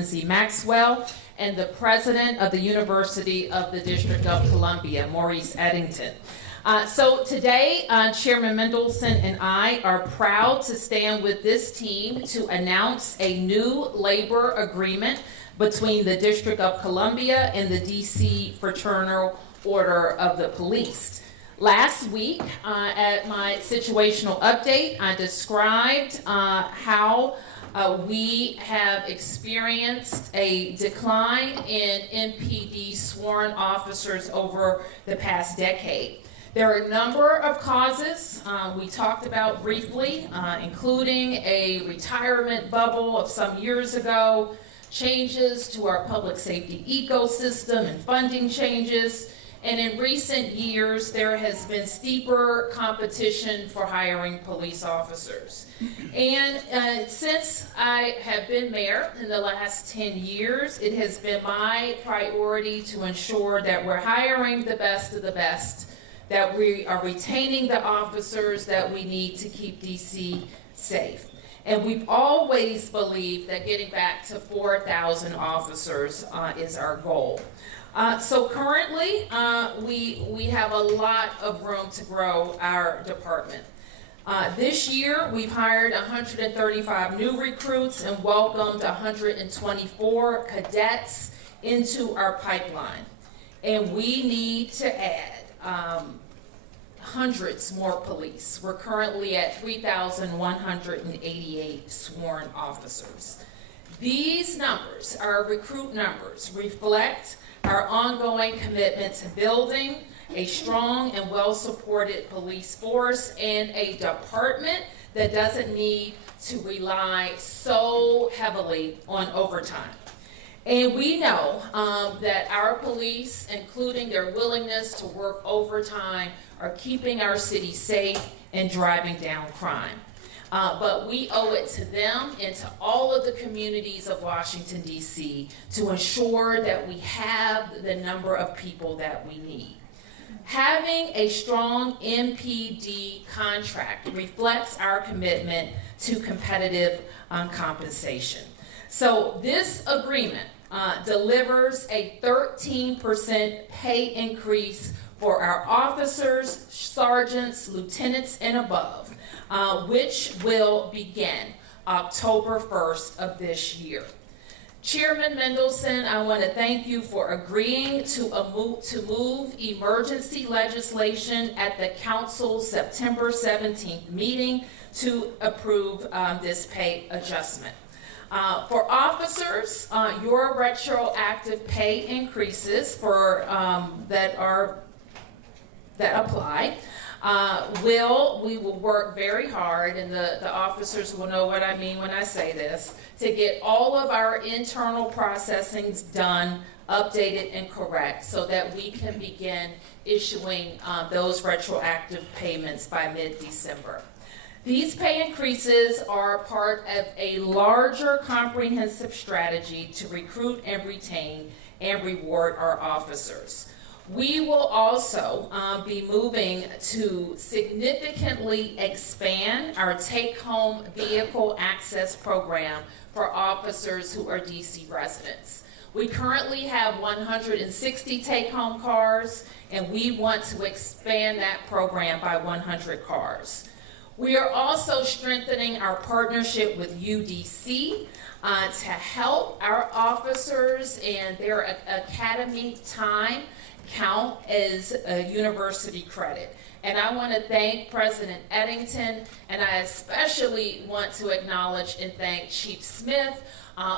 Lindsay Maxwell, and the president of the University of the District of Columbia, Maurice Eddington. So today, Chairman Mendelson and I are proud to stand with this team to announce a new labor agreement between the District of Columbia and the DC Fraternal Order of the Police. Last week, at my situational update, I described how we have experienced a decline in MPD sworn officers over the past decade. There are a number of causes we talked about briefly, including a retirement bubble of some years ago, changes to our public safety ecosystem and funding changes, and in recent years there has been steeper competition for hiring police officers. And since I have been mayor in the last 10 years, it has been my priority to ensure that we're hiring the best of the best, that we are retaining the officers that we need to keep DC safe. And we've always believed that getting back to 4,000 officers is our goal. So currently, we have a lot of room to grow our department. This year, we've hired 135 new recruits and welcomed 124 cadets into our pipeline. And we need to add hundreds more police. We're currently at 3,188 sworn officers. These numbers, our recruit numbers, reflect our ongoing commitment to building a strong and well-supported police force and a department that doesn't need to rely so heavily on overtime. And we know that our police, including their willingness to work overtime, are keeping our city safe and driving down crime. But we owe it to them and to all of the communities of Washington, D.C. to ensure that we have the number of people that we need. Having a strong MPD contract reflects our commitment to competitive compensation. So this agreement delivers a 13% pay increase for our officers, sergeants, lieutenants, and above, which will begin October 1st of this year. Chairman Mendelson, I want to thank you for agreeing to move emergency legislation at the Council's September 17th meeting to approve this pay adjustment. For officers, your retroactive pay increases for that apply we will work very hard, and the officers will know what I mean when I say this, to get all of our internal processings done, updated, and correct so that we can begin issuing those retroactive payments by mid-December. These pay increases are part of a larger comprehensive strategy to recruit and retain and reward our officers. We will also be moving to significantly expand our take-home vehicle access program for officers who are DC residents. We currently have 160 take-home cars, and we want to expand that program by 100 cars. We are also strengthening our partnership with UDC to help our officers and their academy time count as a university credit. And I want to thank President Eddington, and I especially want to acknowledge and thank Chief Smith,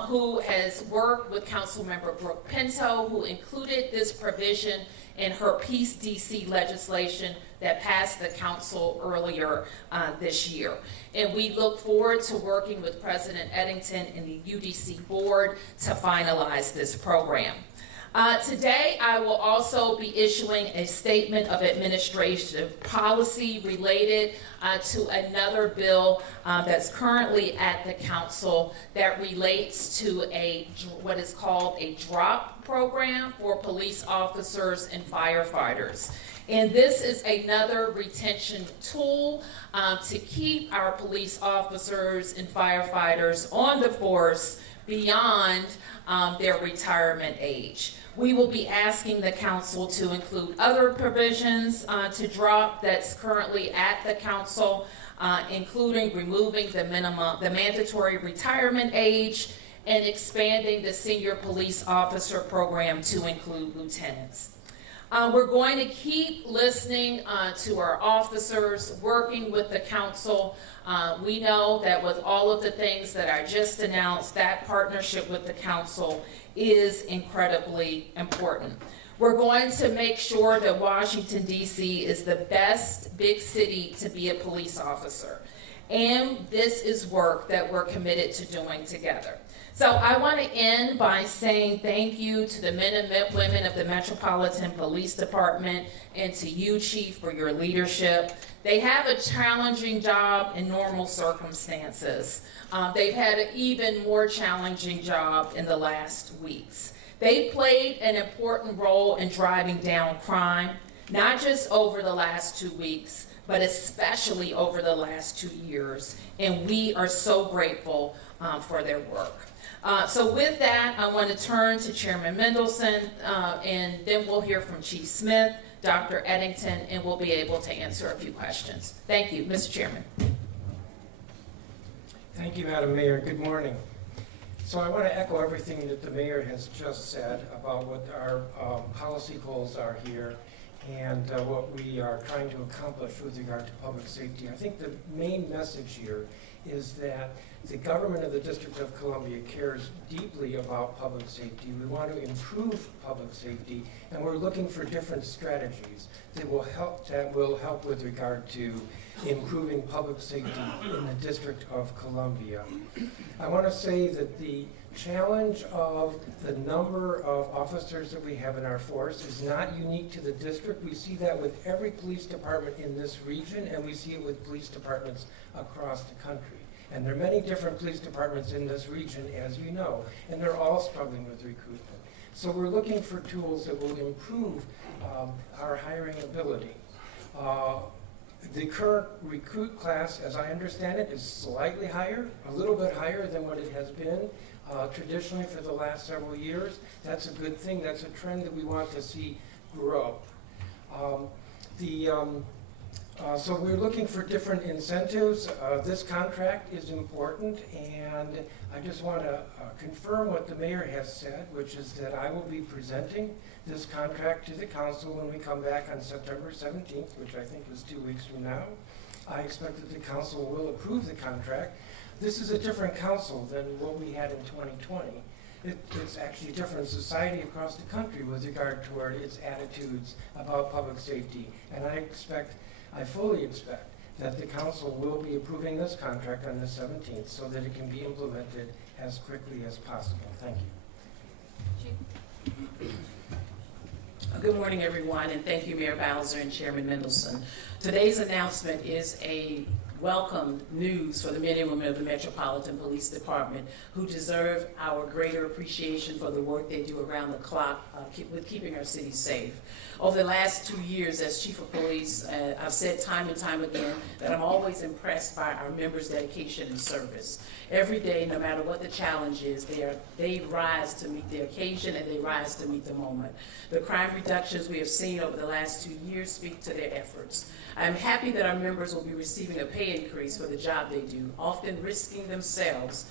who has worked with Councilmember Brooke Pinto, who included this provision in her Peace DC legislation that passed the council earlier this year. And we look forward to working with President Eddington and the UDC board to finalize this program. Today, I will also be issuing a statement of administrative policy related to another bill that's currently at the council that relates to what is called a drop program for police officers and firefighters. And this is another retention tool to keep our police officers and firefighters on the force beyond their retirement age. We will be asking the council to include other provisions to drop that's currently at the council, including removing the mandatory retirement age and expanding the senior police officer program to include lieutenants. We're going to keep listening to our officers, working with the council. We know that with all of the things that I just announced, that partnership with the council is incredibly important. We're going to make sure that Washington, D.C. is the best big city to be a police officer. And this is work that we're committed to doing together. So I want to end by saying thank you to the men and women of the Metropolitan Police Department and to you, Chief, for your leadership. They have a challenging job in normal circumstances. They've had an even more challenging job in the last weeks. They played an important role in driving down crime, not just over the last 2 weeks, but especially over the last 2 years. And we are so grateful for their work. So with that, I want to turn to Chairman Mendelson, and then we'll hear from Chief Smith, Dr. Eddington, and we'll be able to answer a few questions. Thank you, Mr. Chairman. Thank you, Madam Mayor. Good morning. So I want to echo everything that the Mayor has just said about what our policy goals are here and what we are trying to accomplish with regard to public safety. I think the main message here is that the government of the District of Columbia cares deeply about public safety. We want to improve public safety, and we're looking for different strategies that will help with regard to improving public safety in the District of Columbia. I want to say that the challenge of the number of officers that we have in our force is not unique to the district. We see that with every police department in this region, and we see it with police departments across the country. And there are many different police departments in this region, as you know, and they're all struggling with recruitment. So we're looking for tools that will improve our hiring ability. The current recruit class, as I understand it, is slightly higher, a little bit higher than what it has been traditionally for the last several years. That's a good thing. That's a trend that we want to see grow. So we're looking for different incentives. This contract is important, and I just want to confirm what the mayor has said, which is that I will be presenting this contract to the council when we come back on September 17th, which I think is 2 weeks from now. I expect that the council will approve the contract. This is a different council than what we had in 2020. It's actually a different society across the country with regard toward its attitudes about public safety, and I fully expect that the council will be approving this contract on the 17th so that it can be implemented as quickly as possible. Thank you. Good morning, everyone, and thank you, Mayor Bowser and Chairman Mendelson. Today's announcement is a welcome news for the men and women of the Metropolitan Police Department who deserve our greater appreciation for the work they do around the clock with keeping our city safe. Over the last 2 years as Chief of Police, I've said time and time again that I'm always impressed by our members' dedication and service. Every day, no matter what the challenge is, they rise to meet the occasion and they rise to meet the moment. The crime reductions we have seen over the last 2 years speak to their efforts. I'm happy that our members will be receiving a pay increase for the job they do, often risking themselves,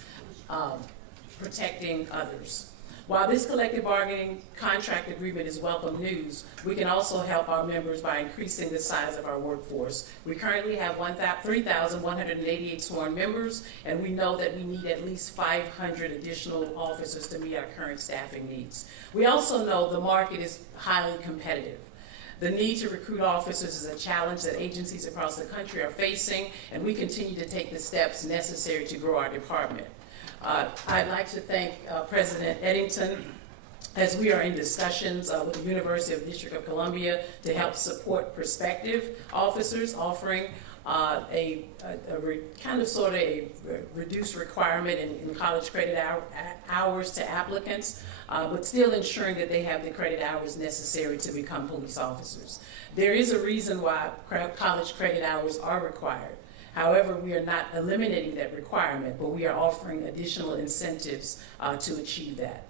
protecting others. While this collective bargaining contract agreement is welcome news, we can also help our members by increasing the size of our workforce. We currently have 3,188 sworn members, and we know that we need at least 500 additional officers to meet our current staffing needs. We also know the market is highly competitive. The need to recruit officers is a challenge that agencies across the country are facing, and we continue to take the steps necessary to grow our department. I'd like to thank President Eddington as we are in discussions with the University of the District of Columbia to help support prospective officers, offering a reduced requirement in college credit hours to applicants, but still ensuring that they have the credit hours necessary to become police officers. There is a reason why college credit hours are required. However, we are not eliminating that requirement, but we are offering additional incentives to achieve that.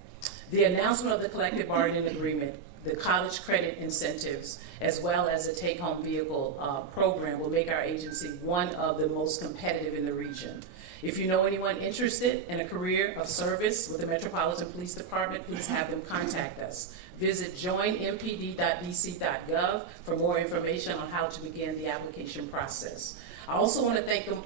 The announcement of the collective bargaining agreement, the college credit incentives, as well as the take-home vehicle program will make our agency one of the most competitive in the region. If you know anyone interested in a career of service with the Metropolitan Police Department, please have them contact us. Visit joinmpd.dc.gov for more information on how to begin the application process. I also want to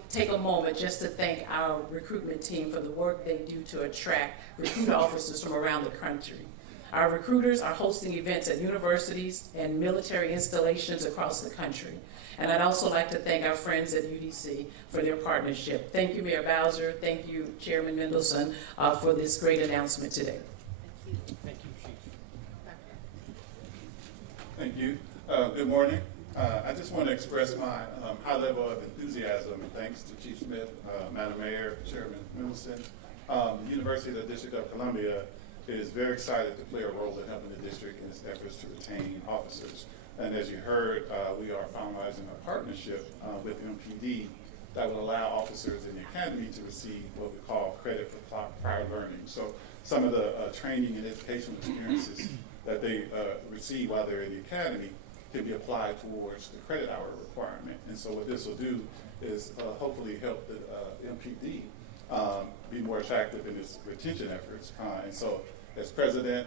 take a moment just to thank our recruitment team for the work they do to attract recruit officers from around the country. Our recruiters are hosting events at universities and military installations across the country. And I'd also like to thank our friends at UDC for their partnership. Thank you, Mayor Bowser. Thank you, Chairman Mendelson, for this great announcement today. Thank you, Chief. Thank you. Good morning. I just want to express my high level of enthusiasm and thanks to Chief Smith, Madam Mayor, Chairman Mendelson. The University of the District of Columbia is very excited to play a role in helping the district in its efforts to retain officers. And as you heard, we are finalizing a partnership with MPD that will allow officers in the academy to receive what we call credit for prior learning. So some of the training and educational experiences that they receive while they're in the academy can be applied towards the credit hour requirement. And so what this will do is hopefully help the MPD be more attractive in its retention efforts. And so as president,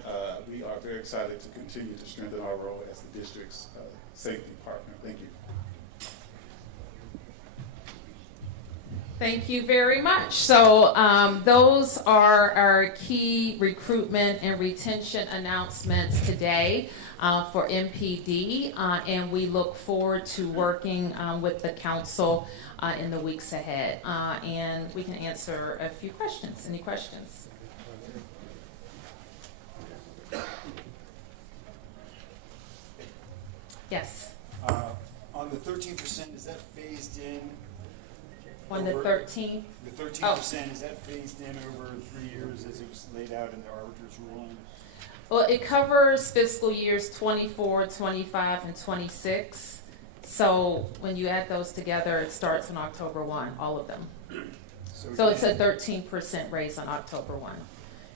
we are very excited to continue to strengthen our role as the district's safety partner. Thank you. Thank you very much. So those are our key recruitment and retention announcements today for MPD, and we look forward to working with the council in the weeks ahead. And we can answer a few questions. Any questions? Yes. On the 13%, is that phased in? On the 13th? The 13%, is that phased in over 3 years as it was laid out in the arbiter's ruling? Well, it covers fiscal years 24, 25, and 26. So when you add those together, it starts on October 1, all of them. So it's a 13% raise on October 1.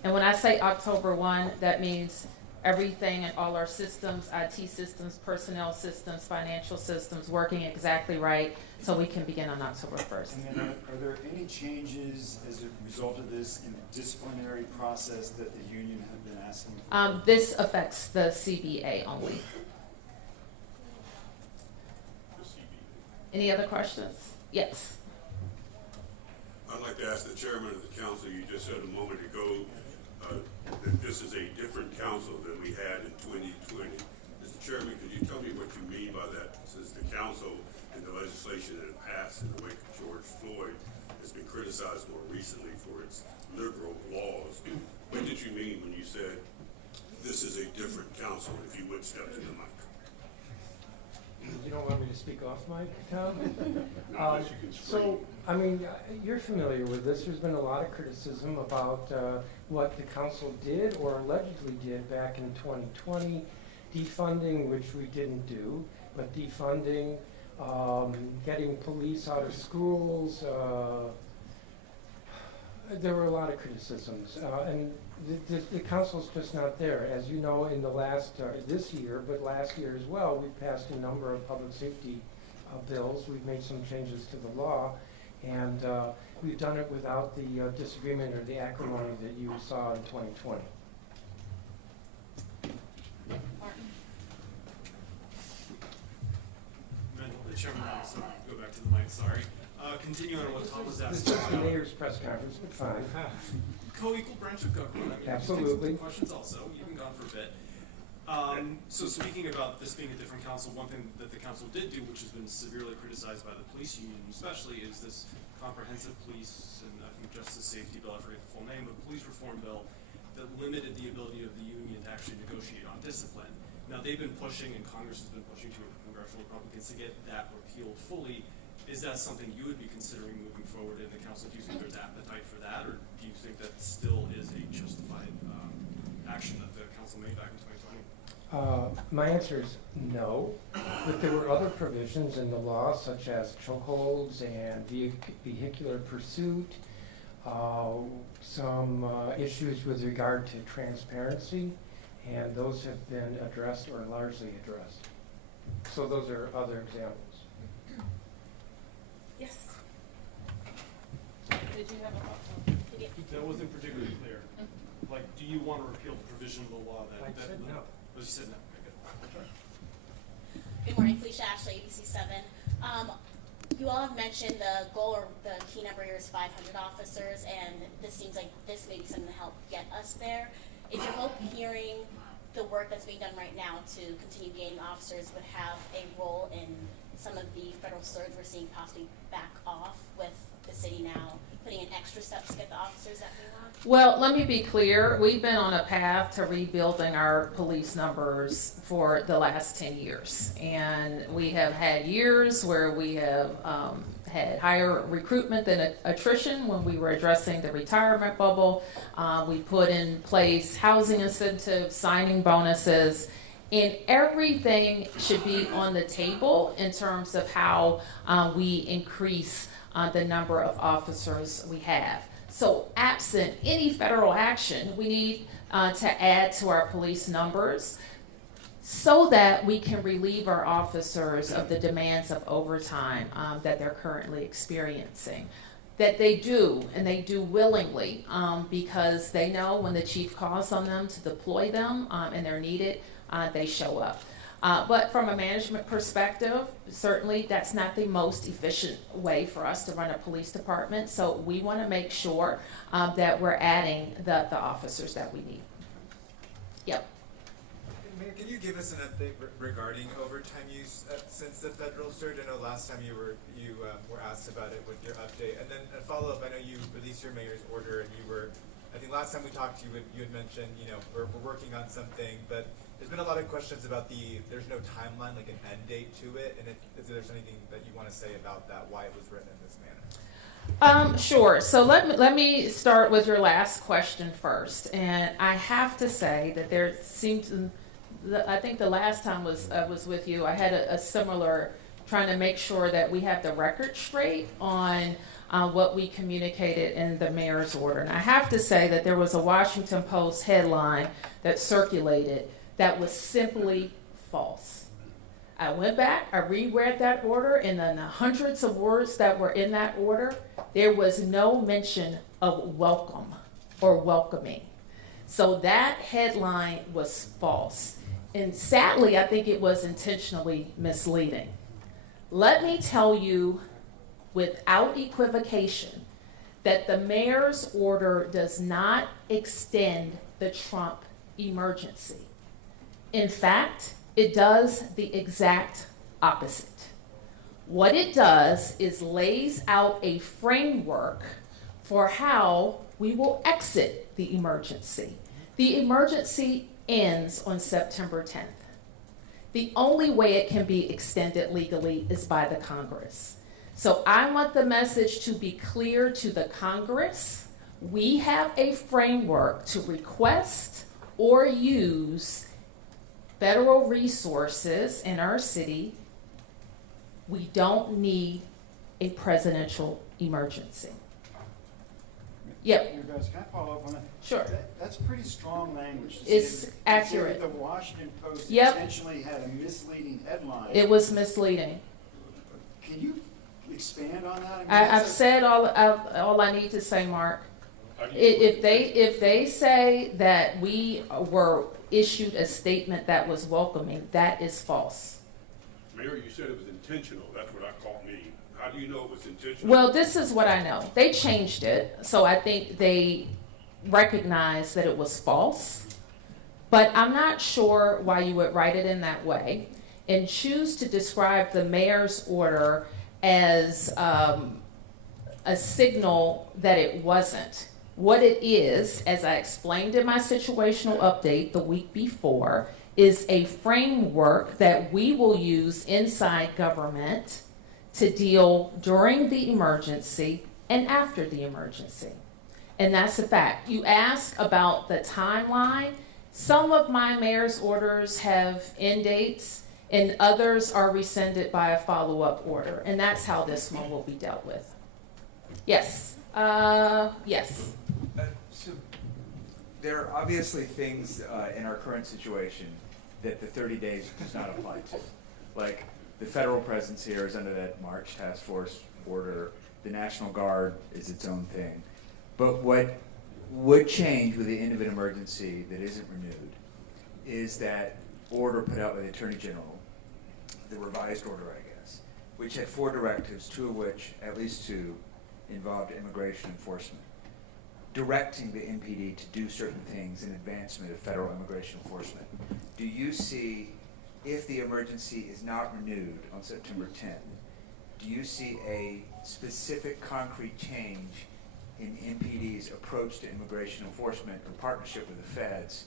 And when I say October 1, that means everything in all our systems, IT systems, personnel systems, financial systems, working exactly right so we can begin on October 1st. And then are there any changes as a result of this in the disciplinary process that the union had been asking for? This affects the CBA only. Any other questions? Yes. I'd like to ask the chairman of the council, you just said a moment ago that this is a different council than we had in 2020. Mr. Chairman, could you tell me what you mean by that, since the council and the legislation that passed in the wake of George Floyd has been criticized more recently for its liberal laws? What did you mean when you said this is a different council, if you would step to the mic? You don't want me to speak off mic, Tom? Unless you can scream. So, I mean, you're familiar with this. There's been a lot of criticism about what the council did or allegedly did back in 2020, defunding, which we didn't do, but defunding, getting police out of schools. There were a lot of criticisms, and the council's just not there. As you know, in the last, this year, but last year as well, we passed a number of public safety bills. We've made some changes to the law, and we've done it without the disagreement or the acrimony that you saw in 2020. Chairman, so go back to the mic, sorry. Continuing on what Tom was This is asking just the about. mayor's press conference, but fine. Co-equal branch of government. I mean, Absolutely. Some questions also. You've been gone for a bit. So speaking about this being a different council, one thing that the council did do, which has been severely criticized by the police union especially, is this comprehensive police and I think justice safety bill, I forget the full name, but police reform bill that limited the ability of the union to actually negotiate on discipline. Now they've been pushing, and Congress has been pushing to congressional Republicans to get that repealed fully. Is that something you would be considering moving forward in the council? Do you think there's appetite for that, or do you think that still is a justified action that the council made back in 2020? My answer is no, but there were other provisions in the law such as chokeholds and vehicular pursuit some issues with regard to transparency, and those have been addressed or largely addressed. So those are other examples. Yes. Did you have a That wasn't particularly clear. Like, do you want to repeal the provision of the law that? I said no. Oh, you said no. Okay, good. Good morning, Felicia Ashley, ABC 7. You all have mentioned the goal or the key number here is 500 officers, and this seems like this may be something to help get us there. Is your hope hearing the work that's being done right now to continue gaining officers would have a role in some of the federal surge we're seeing possibly back off with the city now putting in extra steps to get the officers that we want? Well, let me be clear. We've been on a path to rebuilding our police numbers for the last 10 years. And we have had years where we have had higher recruitment than attrition when we were addressing the retirement bubble. We put in place housing incentives, signing bonuses, and everything should be on the table in terms of how we increase the number of officers we have. So absent any federal action, we need to add to our police numbers so that we can relieve our officers of the demands of overtime that they're currently experiencing. That they do, and they do willingly, because they know when the chief calls on them to deploy them and they're needed, they show up. But from a management perspective, certainly that's not the most efficient way for us to run a police department. So we want to make sure that we're adding the officers that we need. Yep. Mayor, can you give us an update regarding overtime use since the federal surge? I know last time you were asked about it with your update, and then a follow up. I know you released your mayor's order, and I think last time we talked to you, you had mentioned we're working on something, but there's been a lot of questions about there's no timeline, like an end date to it, and if there's anything that you want to say about that, why it was written in this manner. Sure. So let me start with your last question first, and I have to say that there seems, I think the last time I was with you, I had a similar, trying to make sure that we have the record straight on what we communicated in the mayor's order. And I have to say that there was a Washington Post headline that circulated that was simply false. I went back, I reread that order, and in the hundreds of words that were in that order, there was no mention of welcome or welcoming. So that headline was false. And sadly, I think it was intentionally misleading. Let me tell you without equivocation that the mayor's order does not extend the Trump emergency. In fact, it does the exact opposite. What it does is lays out a framework for how we will exit the emergency. The emergency ends on September 10th. The only way it can be extended legally is by the Congress. So I want the message to be clear to the Congress. We have a framework to request or use federal resources in our city. We don't need a presidential emergency. Yep. You guys, can I follow up on that? Sure. That's pretty strong language. It's accurate. The Washington Post Yep. intentionally had a misleading headline. It was misleading. Can you expand on that? I mean, I've that's said all I need to say, Mark. If they say that we were issued a statement that was welcoming, that is false. Mayor, you said it was intentional. That's what I caught me. How do you know it was intentional? Well, this is what I know. They changed it, so I think they recognized that it was false. But I'm not sure why you would write it in that way and choose to describe the mayor's order as a signal that it wasn't. What it is, as I explained in my situational update the week before, is a framework that we will use inside government to deal during the emergency and after the emergency. And that's a fact. You ask about the timeline. Some of my mayor's orders have end dates, and others are rescinded by a follow-up order. And that's how this one will be dealt with. Yes? Yes. So there are obviously things in our current situation that the 30 days does not apply to. Like the federal presence here is under that March task force order. The National Guard is its own thing. But what would change with the end of an emergency that isn't renewed is that order put out by the Attorney General, the revised order, I guess, which had 4 directives, 2 of which, at least 2, involved immigration enforcement, directing the MPD to do certain things in advancement of federal immigration enforcement. Do you see, if the emergency is not renewed on September 10th, do you see a specific concrete change in MPD's approach to immigration enforcement or partnership with the feds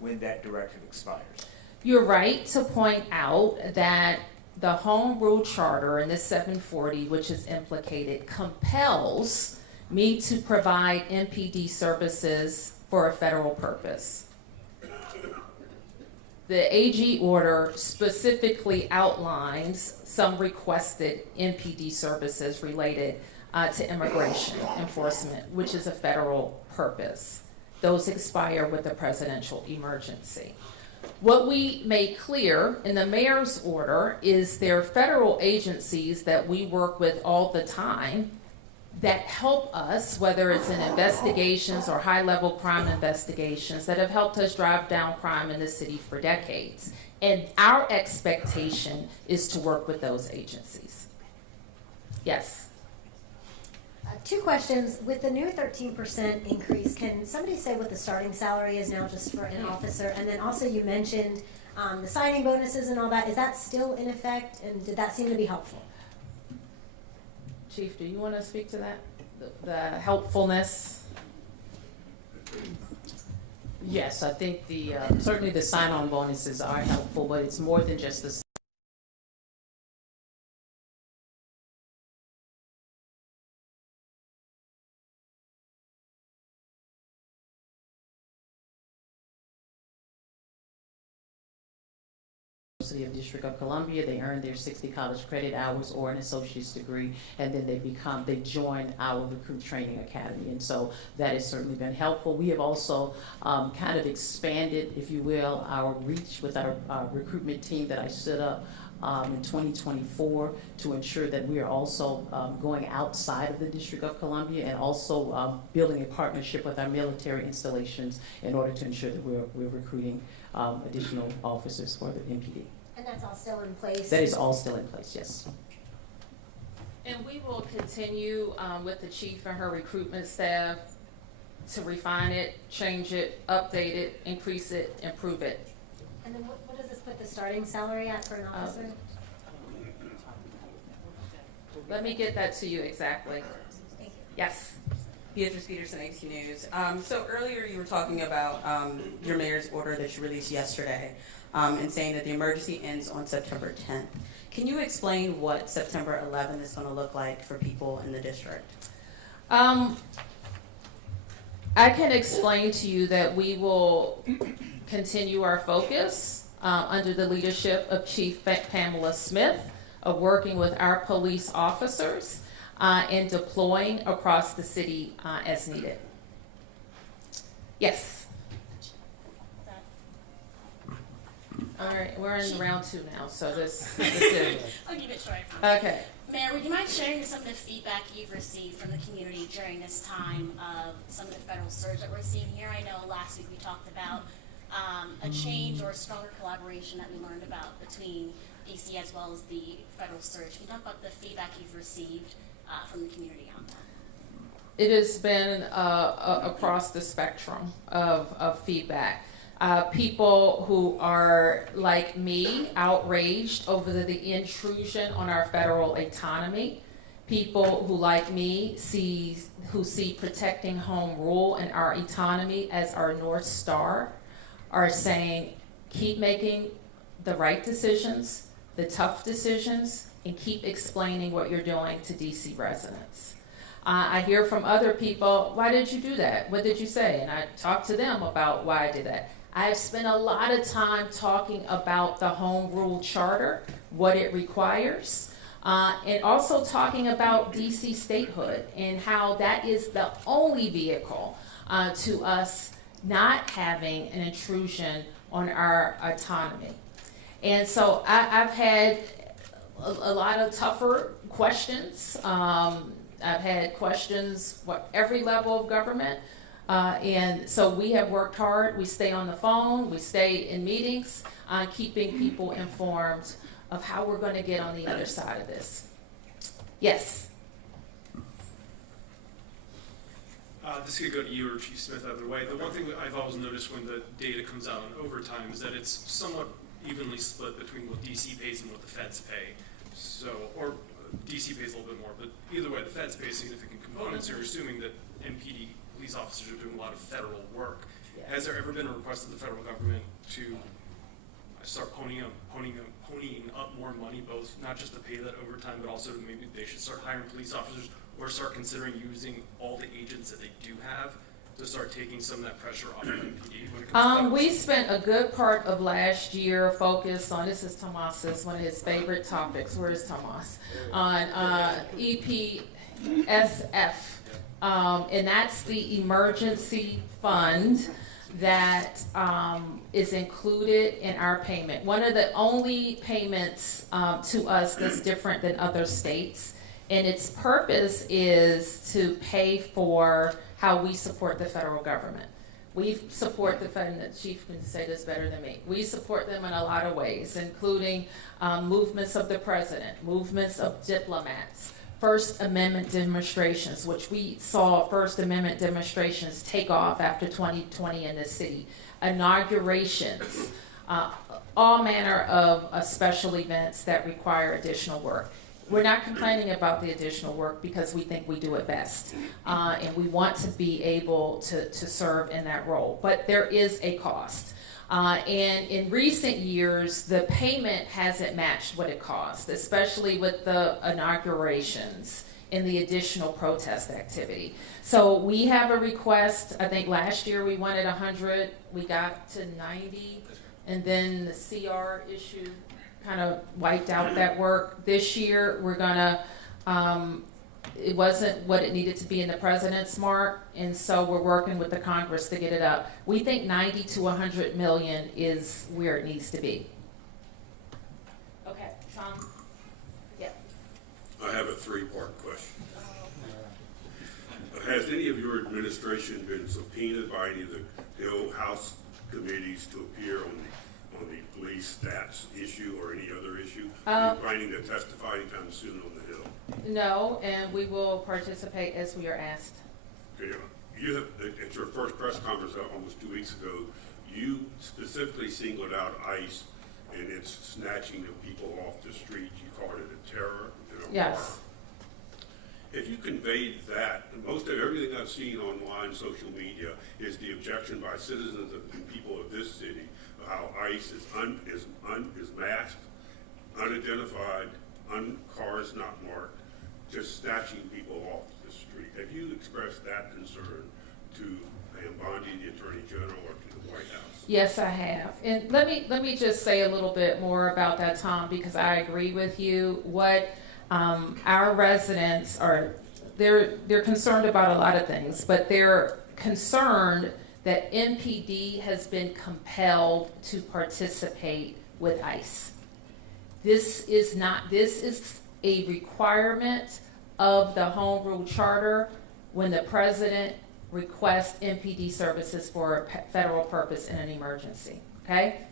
when that directive expires? You're right to point out that the Home Rule Charter in this 740, which is implicated, compels me to provide MPD services for a federal purpose. The AG order specifically outlines some requested MPD services related to immigration enforcement, which is a federal purpose. Those expire with the presidential emergency. What we made clear in the mayor's order is there are federal agencies that we work with all the time that help us, whether it's in investigations or high-level crime investigations, that have helped us drive down crime in the city for decades. And our expectation is to work with those agencies. Yes? 2 questions. With the new 13% increase, can somebody say what the starting salary is now just for an officer? And then also you mentioned the signing bonuses and all that. Is that still in effect? And did that seem to be helpful? Chief, do you want to speak to that? The helpfulness? Yes, I think certainly the sign-on bonuses are helpful, but it's more than just the University of District of Columbia. They earn their 60 college credit hours or an associate's degree, and then they join our Recruit Training Academy, and so that has certainly been helpful. We have also kind of expanded, if you will, our reach with our recruitment team that I stood up in 2024 to ensure that we are also going outside of the District of Columbia and also building a partnership with our military installations in order to ensure that we're recruiting additional officers for the MPD. And that's all still in place? That is all still in place, yes. And we will continue with the chief and her recruitment staff to refine it, change it, update it, increase it, improve it. And then what does this put the starting salary at for an officer? Let me get that to you exactly. Thank you. Yes. Beatrice Peterson, ABC News. So earlier you were talking about your mayor's order that you released yesterday and saying that the emergency ends on September 10th. Can you explain what September 11th is going to look like for people in the district? I can explain to you that we will continue our focus under the leadership of Chief Pamela Smith of working with our police officers and deploying across the city as needed. Yes. All right, we're in round 2 now, so this is good. I'll keep it short. Okay. Mayor, would you mind sharing some of the feedback you've received from the community during this time of some of the federal surge that we're seeing here? I know last week we talked about a change or a stronger collaboration that we learned about between DC as well as the federal surge. Can you talk about the feedback you've received from the community on that? It has been across the spectrum of feedback. People who are, like me, outraged over the intrusion on our federal autonomy. People who, like me, see protecting home rule and our autonomy as our North Star are saying, keep making the right decisions, the tough decisions, and keep explaining what you're doing to DC residents. I hear from other people, why did you do that? What did you say? And I talk to them about why I did that. I've spent a lot of time talking about the Home Rule Charter, what it requires, and also talking about DC statehood and how that is the only vehicle to us not having an intrusion on our autonomy. And so I've had a lot of tougher questions. I've had questions at every level of government. And so we have worked hard. We stay on the phone. We stay in meetings, keeping people informed of how we're going to get on the other side of this. Yes. This could go to you or Chief Smith either way. The one thing that I've always noticed when the data comes out on overtime is that it's somewhat evenly split between what DC pays and what the feds pay. So, or DC pays a little bit more, but either way, the feds pay significant components. You're assuming that MPD police officers are doing a lot of federal work. Yes. Has there ever been a request of the federal government to start ponying up more money, both not just to pay that overtime, but also maybe they should start hiring police officers or start considering using all the agents that they do have to start taking some of that pressure off of MPD when it comes to We spent a good part of last year focused on, this is Tomas's, one of his favorite topics, where is Tomas? On EPSF, and that's the emergency fund that is included in our payment. One of the only payments to us that's different than other states, and its purpose is to pay for how we support the federal government. We support the federal, the chief can say this better than me. We support them in a lot of ways, including movements of the president, movements of diplomats, First Amendment demonstrations, which we saw First Amendment demonstrations take off after 2020 in the city, inaugurations, all manner of special events that require additional work. We're not complaining about the additional work because we think we do it best, and we want to be able to serve in that role. But there is a cost. And in recent years, the payment hasn't matched what it costs, especially with the inaugurations and the additional protest activity. So we have a request. I think last year we wanted 100, we got to 90, and then the CR issue kind of wiped out that work. This year, we're gonna, it wasn't what it needed to be in the president's mark, and so we're working with the Congress to get it up. We think 90 to 100 million is where it needs to be. Okay, Tom? Yeah. I have a three-part question. Has any of your administration been subpoenaed by any of the Hill House committees to appear on the police stats issue or any other issue? Are you planning to testify anytime soon on the Hill? No, and we will participate as we are asked. Okay, you have, at your first press conference almost 2 weeks ago, you specifically singled out ICE and its snatching of people off the street. You called it a terror and a Yes. horror. If you conveyed that, and most of everything I've seen online, social media, is the objection by citizens and people of this city of how ICE is masked, unidentified, cars not marked, just snatching people off the street. Have you expressed that concern to Pam Bondi, the Attorney General, or to the White House? Yes, I have. And let me just say a little bit more about that, Tom, because I agree with you. What our residents are, they're concerned about a lot of things, but they're concerned that MPD has been compelled to participate with ICE. This is a requirement of the Home Rule Charter when the president requests MPD services for a federal purpose in an emergency, okay?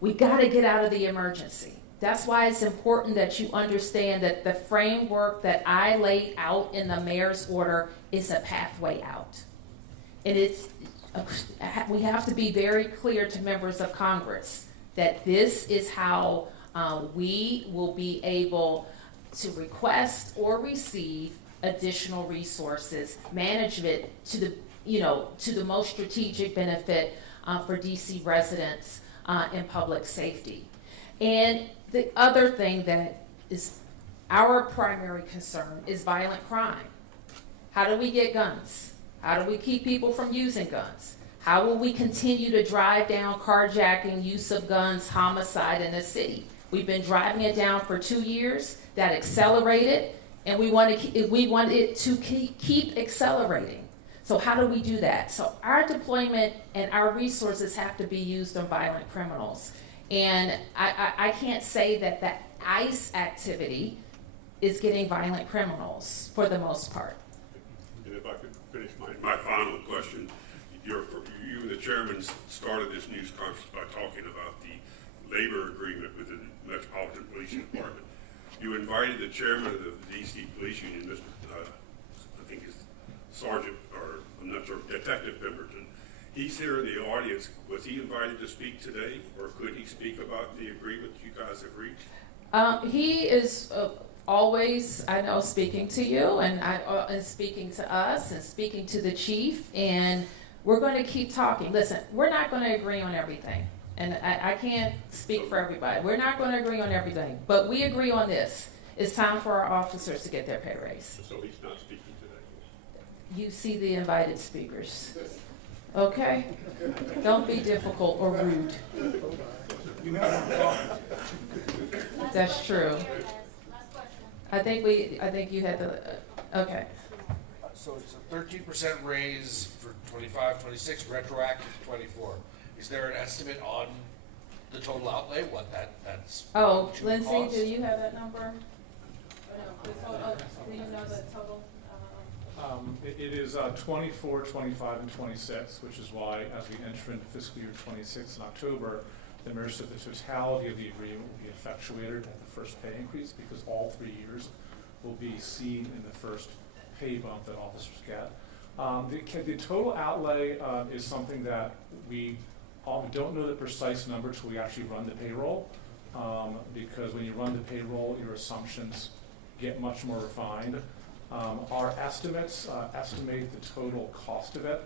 We gotta get out of the emergency. That's why it's important that you understand that the framework that I laid out in the mayor's order is a pathway out. And we have to be very clear to members of Congress that this is how we will be able to request or receive additional resources, management to the most strategic benefit for DC residents and public safety. And the other thing that is our primary concern is violent crime. How do we get guns? How do we keep people from using guns? How will we continue to drive down carjacking, use of guns, homicide in the city? We've been driving it down for 2 years. That accelerated, and we want it to keep accelerating. So how do we do that? So our deployment and our resources have to be used on violent criminals. And I can't say that the ICE activity is getting violent criminals for the most part. And if I could finish my final question, you and the chairman started this news conference by talking about the labor agreement with the Metropolitan Police Department. You invited the chairman of the DC Police Union, Mr. I think it's Sergeant, or I'm not sure, Detective Pemberton. He's here in the audience. Was he invited to speak today, or could he speak about the agreement you guys have reached? He is always, I know, speaking to you and speaking to us and speaking to the chief, and we're going to keep talking. Listen, we're not going to agree on everything, and I can't speak for everybody. We're not going to agree on everything, but we agree on this. It's time for our officers to get their pay raise. So he's not speaking today? You see the invited speakers. Okay? Don't be difficult or rude. That's true. I think you had the, okay. So it's a 13% raise for 25, 26, retroactive to 24. Is there an estimate on the total outlay, what that's Oh, to Lindsay, cost? do you have that number? Do you know the total? It is 24, 25, and 26, which is why, as we enter into fiscal year 26 in October, the mayor said the totality of the agreement will be effectuated at the first pay increase, because all 3 years will be seen in the first pay bump that officers get. The total outlay is something that we don't know the precise number until we actually run the payroll, because when you run the payroll, your assumptions get much more refined. Our estimates estimate the total cost of it,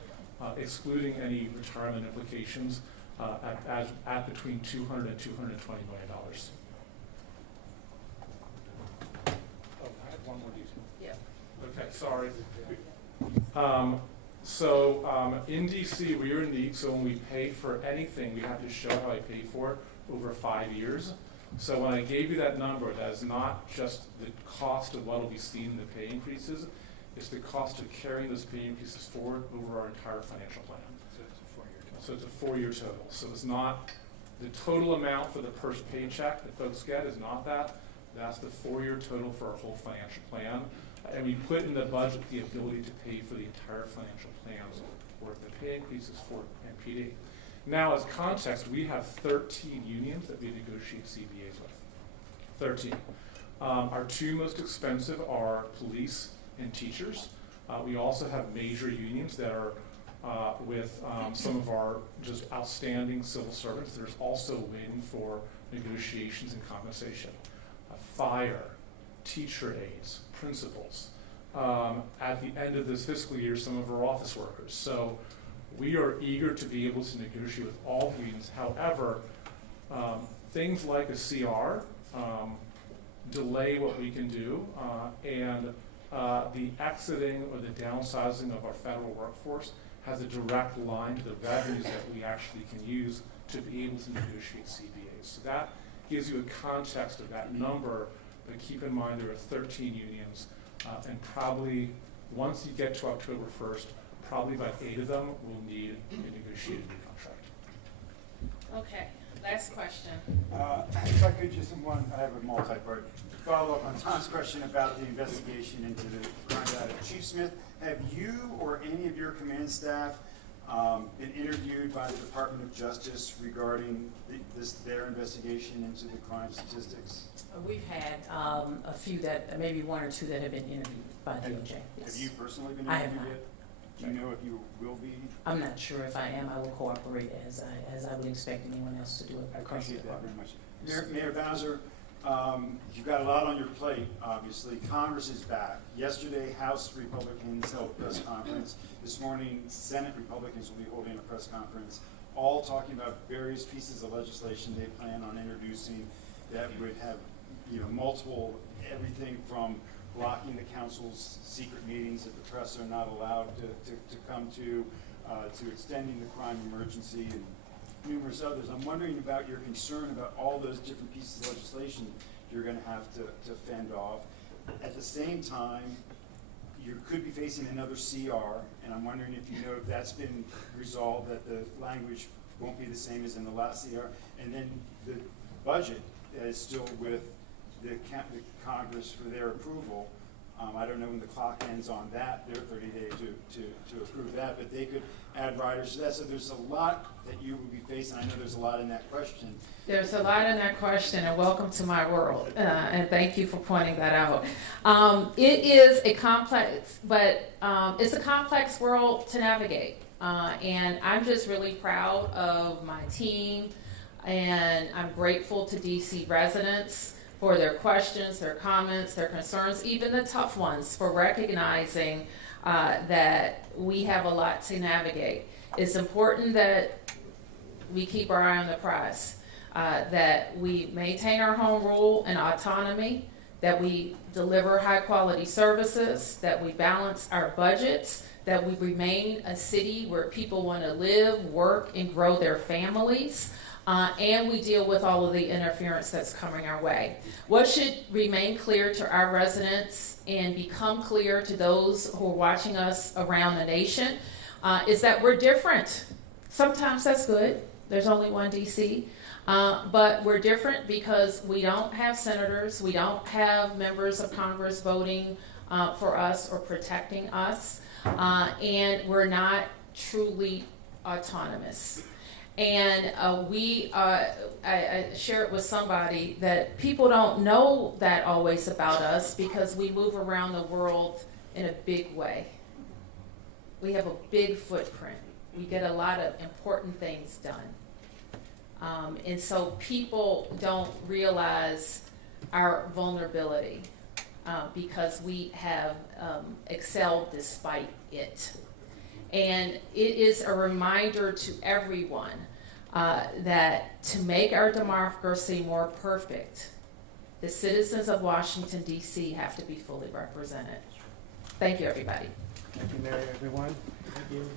excluding any retirement implications, at between $200 and $220 million. Oh, I had one more detail. Yeah. Okay, sorry. In DC, we are unique, so when we pay for anything, we have to show how I paid for it over 5 years. So when I gave you that number, that is not just the cost of what will be seen in the pay increases, it's the cost of carrying those pay increases forward over our entire financial plan. So it's a 4-year total. So it's not the total amount for the first paycheck that folks get is not that. That's the 4-year total for our whole financial plan. And we put in the budget the ability to pay for the entire financial plan's worth of pay increases for MPD. Now, as context, we have 13 unions that we negotiate CBAs with. 13. Our 2 most expensive are police and teachers. We also have major unions that are with some of our just outstanding civil servants. There's also waiting for negotiations and compensation. Fire, teacher aides, principals. At the end of this fiscal year, some of our office workers. So we are eager to be able to negotiate with all unions. However, things like a CR delay what we can do, and the exiting or the downsizing of our federal workforce has a direct line to the revenues that we actually can use to be able to negotiate CBAs. So that gives you a context of that number, but keep in mind there are 13 unions, and probably once you get to October 1st, probably about 8 of them will need a negotiated new contract. Okay, last question. If I could just I have a multi-part follow up on Tom's question about the investigation into the crime data. Chief Smith, have you or any of your command staff been interviewed by the Department of Justice regarding their investigation into the crime statistics? We've had a few maybe 1 or 2 that have been interviewed by DOJ. Yes. Have you personally been I have interviewed not. yet? Do you know if you will be? I'm not sure if I am. I will cooperate as I would expect anyone else to do it. I appreciate that very much. Mayor Bowser, you've got a lot on your plate, obviously. Congress is back. Yesterday, House Republicans held a press conference. This morning, Senate Republicans will be holding a press conference, all talking about various pieces of legislation they plan on introducing that would have, multiple, everything from blocking the council's secret meetings that the press are not allowed to come to extending the crime emergency and numerous others. I'm wondering about your concern about all those different pieces of legislation you're gonna have to fend off. At the same time, you could be facing another CR, and I'm wondering if you know if that's been resolved, that the language won't be the same as in the last CR. And then the budget is still with the Congress for their approval. I don't know when the clock ends on that, their 30 days to approve that, but they could add riders to that. So there's a lot that you will be facing. I know there's a lot in that question. There's a lot in that question, and welcome to my world, and thank you for pointing that out. It is a complex, but it's a complex world to navigate, and I'm just really proud of my team, and I'm grateful to DC residents for their questions, their comments, their concerns, even the tough ones, for recognizing that we have a lot to navigate. It's important that we keep our eye on the prize, that we maintain our home rule and autonomy, that we deliver high quality services, that we balance our budgets, that we remain a city where people want to live, work, and grow their families. And we deal with all of the interference that's coming our way. What should remain clear to our residents and become clear to those who are watching us around the nation is that we're different. Sometimes that's good. There's only one DC. But we're different because we don't have senators, we don't have members of Congress voting for us or protecting us, and we're not truly autonomous. And I shared with somebody that people don't know that always about us because we move around the world in a big way. We have a big footprint. We get a lot of important things done. And so people don't realize our vulnerability because we have excelled despite it. And it is a reminder to everyone that to make our democracy more perfect, the citizens of Washington, D.C. have to be fully represented. Thank you, everybody. Thank you, Mary, everyone. Thank you.